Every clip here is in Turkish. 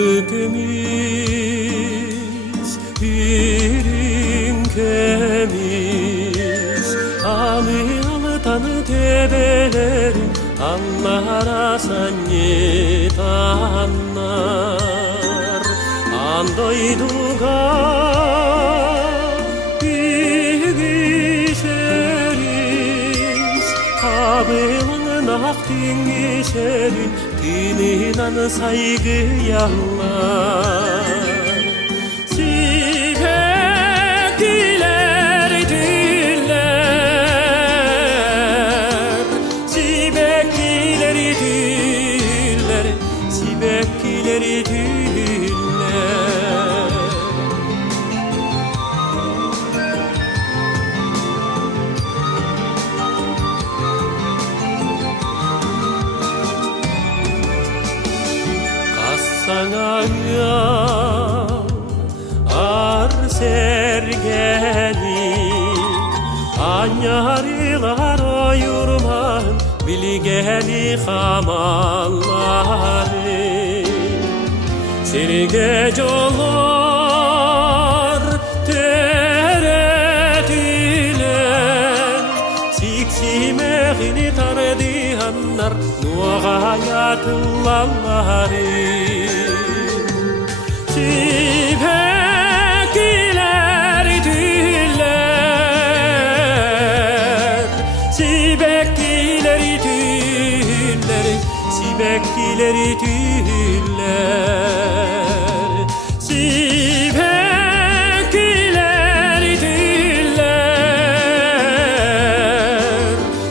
Kemiz, birin kemiz, alı tanı tebelerin, Allah'a sanyet anlar, andoyduga bilgiseriz, kabımın aktin geçerin, dininden saygı yallar. Sibekliler diller, sibekliler diller, sibekliler diller. Sana ar sergeni, anyarılar oyurman, bilgeni hamalları. Sirge yollar teretilen, siksimegini tardihanlar, nuğayatıllalları. Sibekliler diller, sibekliler diller, sibekliler diller, sibekliler diller,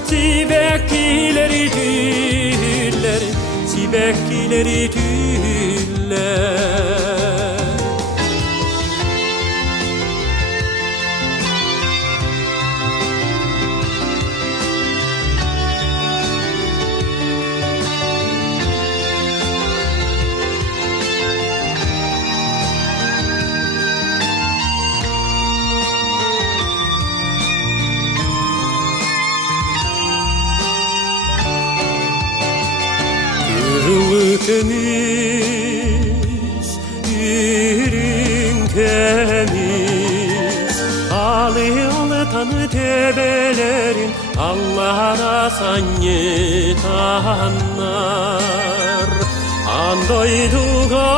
sibekliler diller, sibekliler diller. Kemiz, birin kemiz, alı tanı tebelerin, Allah'a sanyet anlar, andoyduga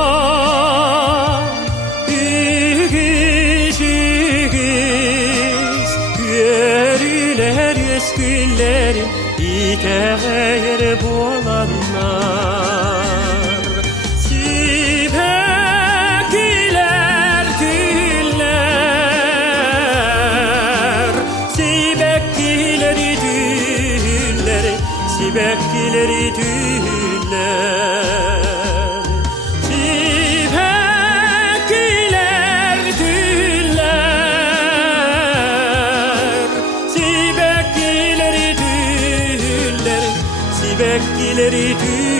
bilgiseriz, yeriler eskillerin, İteğer bulanlar. Sibekliler diller, sibekliler diller, sibekliler diller, sibekliler diller, sibekliler diller, sibekliler diller.